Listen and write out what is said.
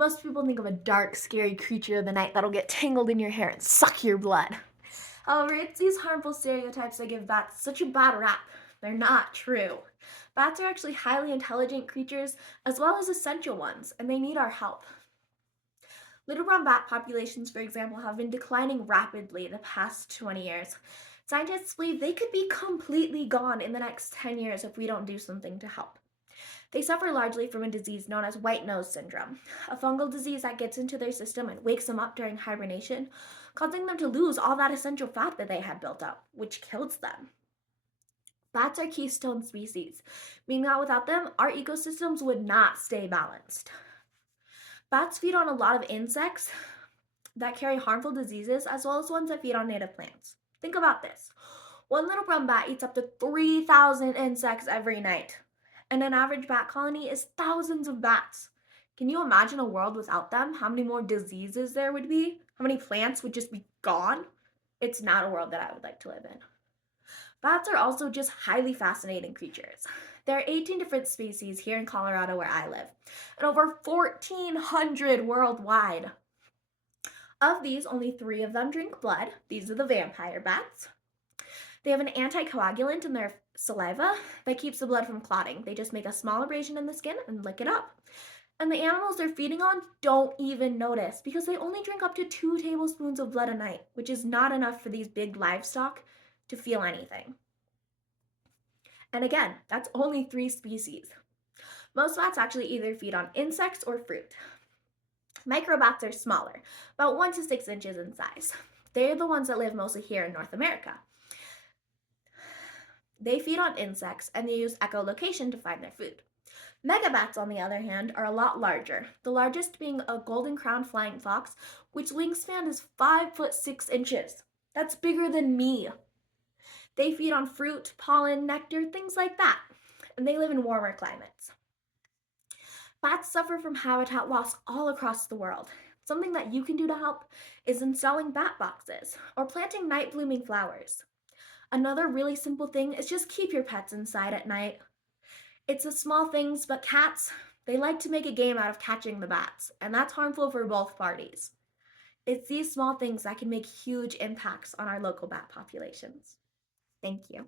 Most people think of a dark, scary creature of the night that'll get tangled in your hair and suck your blood. However, it's these harmful stereotypes that give bats such a bad rap. They're not true. Bats are actually highly intelligent creatures as well as essential ones, and they need our help. Little brown bat populations, for example, have been declining rapidly the past 20 years. Scientists believe they could be completely gone in the next 10 years if we don't do something to help. They suffer largely from a disease known as white nose syndrome, a fungal disease that gets into their system and wakes them up during hibernation, causing them to lose all that essential fat that they had built up, which kills them. Bats are keystone species, meaning that without them, our ecosystems would not stay balanced. Bats feed on a lot of insects that carry harmful diseases, as well as ones that feed on native plants. Think about this. One little brown bat eats up to 3,000 insects every night, and an average bat colony is thousands of bats. Can you imagine a world without them? How many more diseases there would be? How many plants would just be gone? It's not a world that I would like to live in. Bats are also just highly fascinating creatures. There are 18 different species here in Colorado where I live, and over 1,400 worldwide. Of these, only 3 of them drink blood. These are the vampire bats. They have an anticoagulant in their saliva that keeps the blood from clotting. They just make a small abrasion in the skin and lick it up. And the animals they're feeding on don't even notice because they only drink up to 2 tablespoons of blood a night, which is not enough for these big livestock to feel anything. And again, that's only 3 species. Most bats actually either feed on insects or fruit. Microbats are smaller, about 1 to 6 inches in size. They're the ones that live mostly here in North America. They feed on insects and they use echolocation to find their food. Megabats, on the other hand, are a lot larger, the largest being a golden crowned flying fox, which wingspan is 5 foot 6 inches. That's bigger than me. They feed on fruit, pollen, nectar, things like that, and they live in warmer climates. Bats suffer from habitat loss all across the world. Something that you can do to help is installing bat boxes or planting night blooming flowers. Another really simple thing is just keep your pets inside at night. It's the small things, but cats, they like to make a game out of catching the bats, and that's harmful for both parties. It's these small things that can make huge impacts on our local bat populations. Thank you.